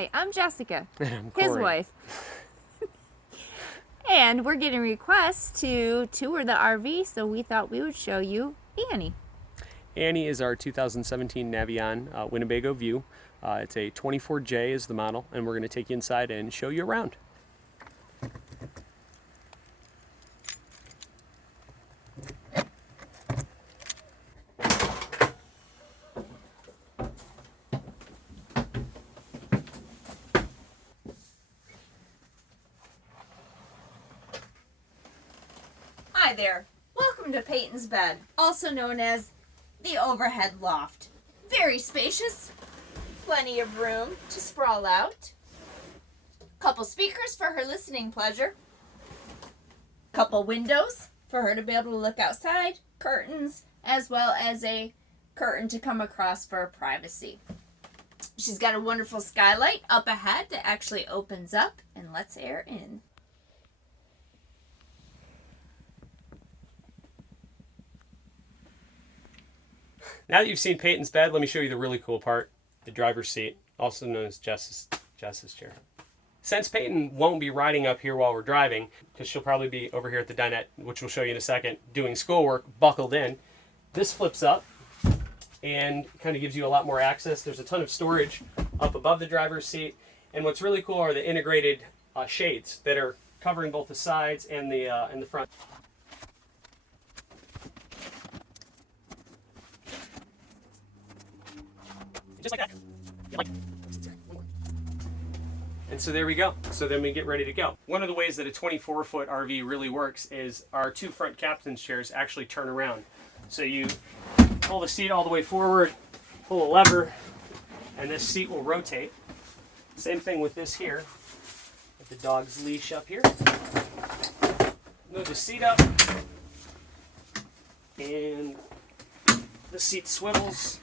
Hi, I'm Jessica, I'm his Cory. wife. And we're getting requests to tour the RV, so we thought we would show you Annie. Annie is our 2017 Navion Winnebago View. It's a 24J is the model, and we're going to take you inside and show you around. Hi there. Welcome to Peyton's bed, also known as the overhead loft. Very spacious, plenty of room to sprawl out, couple speakers for her listening pleasure, couple windows for her to be able to look outside, curtains, as well as a curtain to come across for privacy. She's got a wonderful skylight up ahead that actually opens up and lets air in. Now that you've seen Peyton's bed, let me show you the really cool part, the driver's seat, also known as Jess's chair. Since Peyton won't be riding up here while we're driving, because she'll probably be over here at the dinette, which we'll show you in a second, doing schoolwork, buckled in, this flips up and kind of gives you a lot more access. There's a ton of storage up above the driver's seat, and what's really cool are the integrated shades that are covering both the sides and the front. Just like that. And so there we go. So then we get ready to go. One of the ways that a 24-foot RV really works is our two front captain's chairs actually turn around. So you pull the seat all the way forward, pull a lever, and this seat will rotate. Same thing with this here, with the dog's leash up here. Move the seat up, and the seat swivels.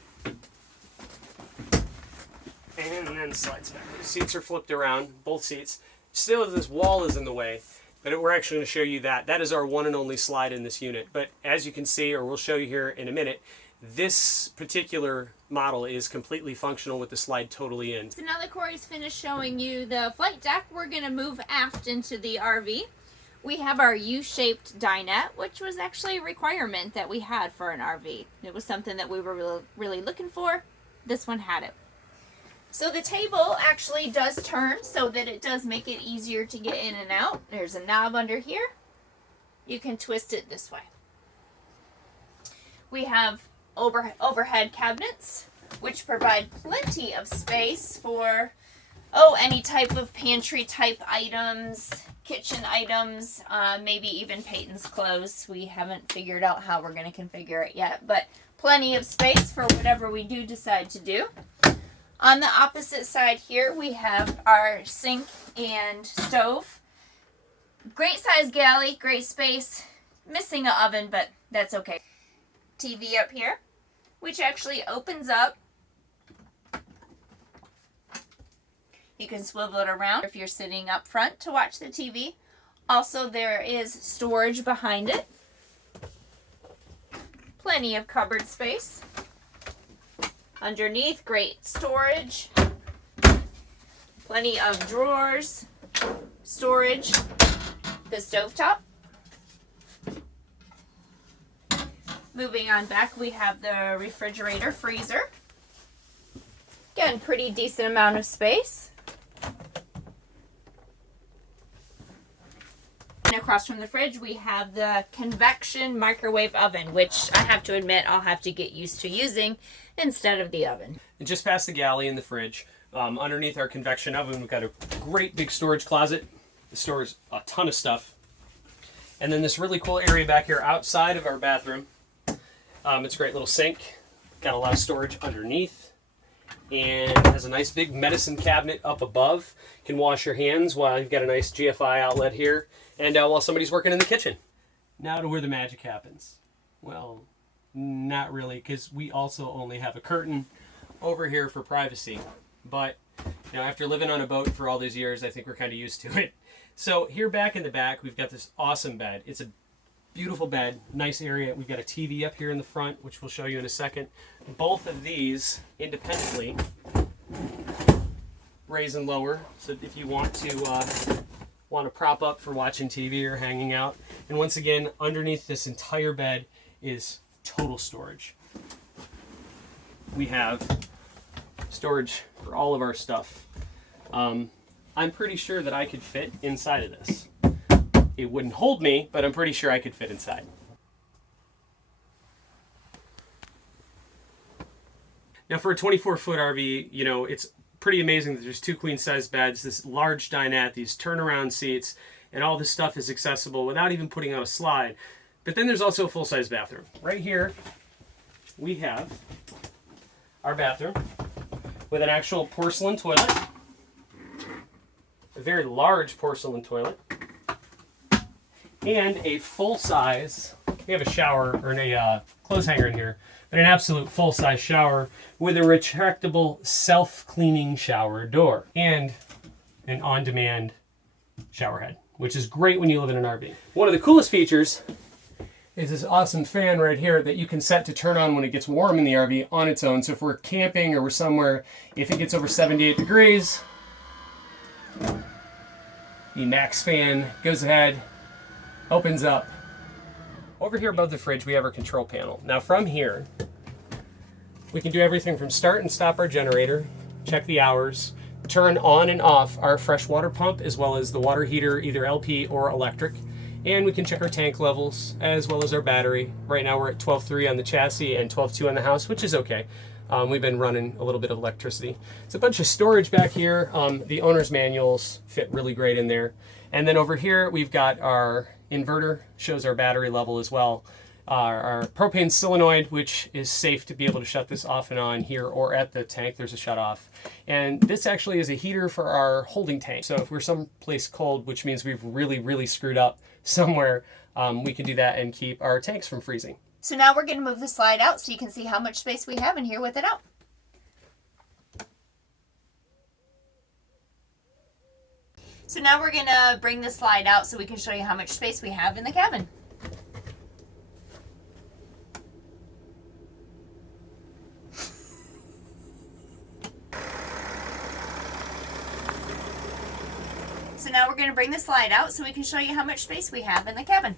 And then slides back. The seats are flipped around, both seats. Still, this wall is in the way, but we're actually going to show you that. That is our one and only slide in this unit. But as you can see, or we'll show you here in a minute, this particular model is completely functional with the slide totally in. So now that Cory's finished showing you the flight deck, we're going to move aft into the RV. We have our U-shaped dinette, which was actually a requirement that we had for an RV. It was something that we were really looking for. This one had it. So the table actually does turn so that it does make it easier to get in and out. There's a knob under here. You can twist it this way. We have overhead cabinets, which provide plenty of space for any type of pantry type items, kitchen items, maybe even Peyton's clothes. We haven't figured out how we're going to configure it yet, but plenty of space for whatever we do decide to do. On the opposite side here, we have our sink and stove. Great size galley, great space. Missing an oven, but that's okay. TV up here, which actually opens up. You can swivel it around if you're sitting up front to watch the TV. Also, there is storage behind it. Plenty of cupboard space. Underneath, great storage, plenty of drawers, storage, the stovetop. Moving on back, we have the refrigerator, freezer. Again, pretty decent amount of space. And across from the fridge, we have the convection microwave oven, which I have to admit I'll have to get used to using instead of the oven. And just past the galley in the fridge, underneath our convection oven, we've got a great big storage closet. It stores a ton of stuff. And then this really cool area back here outside of our bathroom. It's a great little sink. Got a lot of storage underneath. And has a nice big medicine cabinet up above. You can wash your hands while you've got a nice GFI outlet here. And while somebody's working in the kitchen. Now to where the magic happens. Well, not really, because we also only have a curtain over here for privacy. But after living on a boat for all these years, I think we're kind of used to it. So here back in the back, we've got this awesome bed. It's a beautiful bed, nice area. We've got a TV up here in the front, which we'll show you in a second. Both of these independently raise and lower, so if you want to prop up for watching TV or hanging out. And once again, underneath this entire bed is total storage. We have storage for all of our stuff. I'm pretty sure that I could fit inside of this. It wouldn't hold me, but I'm pretty sure I could fit inside. Now for a 24-foot RV, you know, it's pretty amazing that there's 2 queen-size beds, this large dinette, these turnaround seats, and all this stuff is accessible without even putting on a slide. But then there's also a full-size bathroom. Right here, we have our bathroom with an actual porcelain toilet, a very large porcelain toilet, and a full-size, we have a shower, or a clothes hanger in here, but an absolute full-size shower with a retractable self-cleaning shower door and an on-demand shower head, which is great when you live in an RV. One of the coolest features is this awesome fan right here that you can set to turn on when it gets warm in the RV on its own. So if we're camping or we're somewhere, if it gets over 78 degrees, the max fan goes ahead, opens up. Over here above the fridge, we have our control panel. Now from here, we can do everything from start and stop our generator, check the hours, turn on and off our fresh water pump, as well as the water heater, either LP or electric. And we can check our tank levels, as well as our battery. Right now we're at 12.3 on the chassis and 12.2 on the house, which is okay. We've been running a little bit of electricity. It's a bunch of storage back here. The owner's manuals fit really great in there. And then over here, we've got our inverter, shows our battery level as well. Our propane solenoid, which is safe to be able to shut this off and on here or at the tank. There's a shut off. And this actually is a heater for our holding tank. So if we're someplace cold, which means we've really screwed up somewhere, we can do that and keep our tanks from freezing. So now we're going to move the slide out so you can see how much space we have in here with it out. So now we're going to bring the slide out so we can show you how much space we have in the cabin. So now we're going to bring the slide out so we can show you how much space we have in the cabin.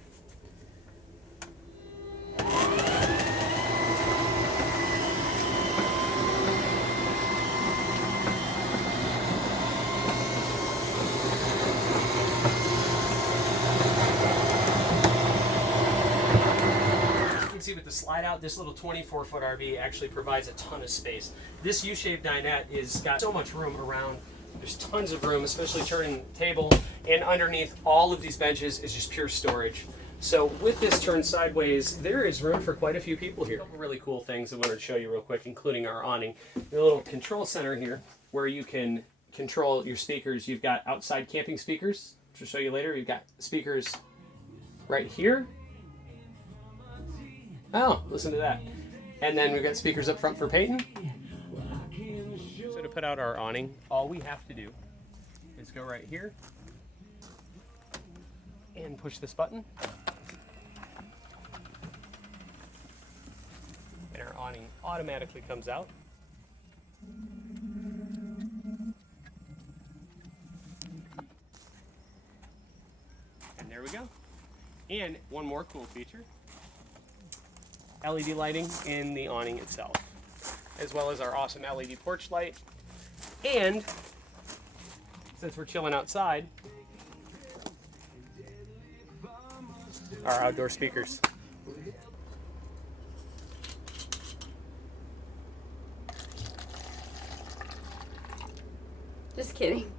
See with the slide out, this little 24-foot RV actually provides a ton of space. This U-shaped dinette is got so much room around. There's tons of room, especially turning the table, and underneath all of these benches is just pure storage. So with this turned sideways, there is room for quite a few people here. A couple really cool things I wanted to show you real quick, including our awning. The little control center here, where you can control your speakers. You've got outside camping speakers, which I'll show you later. You've got speakers right here. Oh, listen to that. And then we've got speakers up front for Peyton. So to put out our awning, all we have to do is go right here and push this button. And our awning automatically comes out. And there we go. And one more cool feature. LED lighting in the awning itself, as well as our awesome LED porch light. And since we're chilling outside, our outdoor speakers. Just kidding.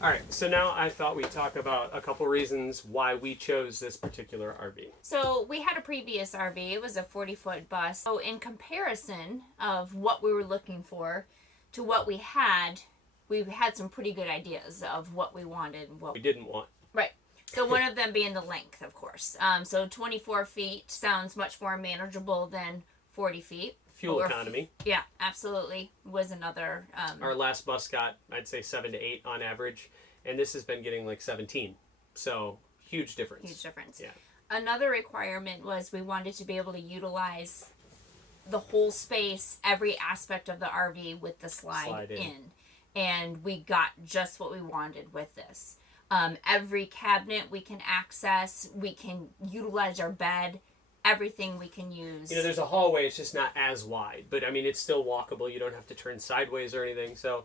All right, so now I thought we'd talk about a couple reasons why we chose this particular RV. So we had a previous RV. It was a 40-foot bus. So in comparison of what we were looking for to what we had some pretty good ideas of what we wanted and what we didn't want. Right. So one of them being the length, of course. So 24 feet sounds much more manageable than 40 feet. Fuel economy. Yeah, absolutely. Was another... Our last bus got, I'd say, 7 to 8 on average, and this has been getting like 17. So, huge difference. Huge difference. Yeah. Another requirement was we wanted to be able to utilize the whole space, every aspect of the RV with the slide in. And we got just what we wanted with this. Every cabinet we can access, we can utilize our bed, everything we can use. You know, there's a hallway, it's just not as wide, but I mean, it's still walkable. You don't have to turn sideways or anything. So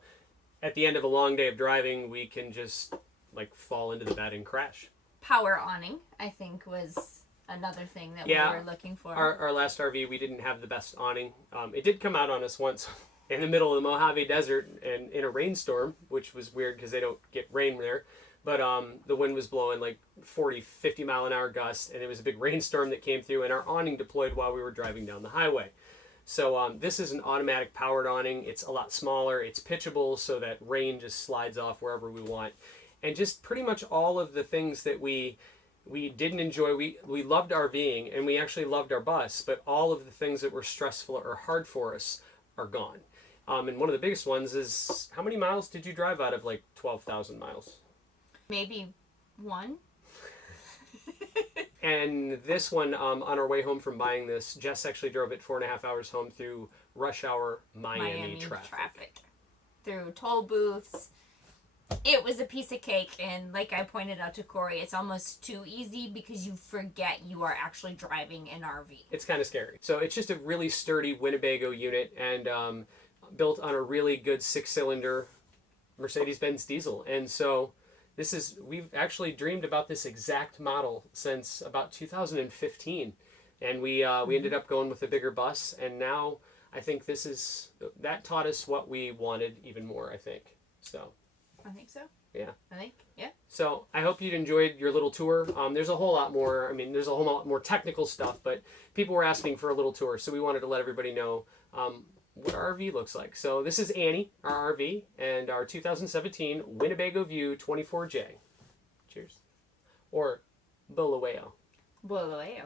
at the end of a long day of driving, we can just like fall into the bed and crash. Power awning, I think, was another thing that we were looking for. Our last RV, we didn't have the best awning. It did come out on us once in the middle of the Mojave Desert and in a rainstorm, which was weird because they don't get rain there. But the wind was blowing like 40, 50 mile an hour gusts, and it was a big rainstorm that came through, and our awning deployed while we were driving down the highway. So this is an automatic powered awning. It's a lot smaller. It's pitchable so that rain just slides off wherever we want. And just pretty much all of the things that we didn't enjoy. We loved RVing, and we actually loved our bus, but all of the things that were stressful or hard for us are gone. And one of the biggest ones is, how many miles did you drive out of like 12,000 miles? Maybe one. And this one, on our way home from buying this, Jess actually drove it 4.5 hours home through rush hour Miami traffic. Through toll booths. It was a piece of cake, and like I pointed out to Cory, it's almost too easy because you forget you are actually driving an RV. It's kind of scary. So it's just a really sturdy Winnebago unit, and built on a really good 6-cylinder Mercedes-Benz diesel. And so we've actually dreamed about this exact model since about 2015, and we ended up going with a bigger bus, and now I think that taught us what we wanted even more, I think. So I think so. Yeah. Yeah. So I hope you'd enjoyed your little tour. There's a whole lot more. I mean, there's a whole lot more technical stuff, but people were asking for a little tour, so we wanted to let everybody know what our RV looks like. So this is Annie, our RV, and our 2017 Winnebago View 24J. Cheers. Or Bulawayo. Bulawayo.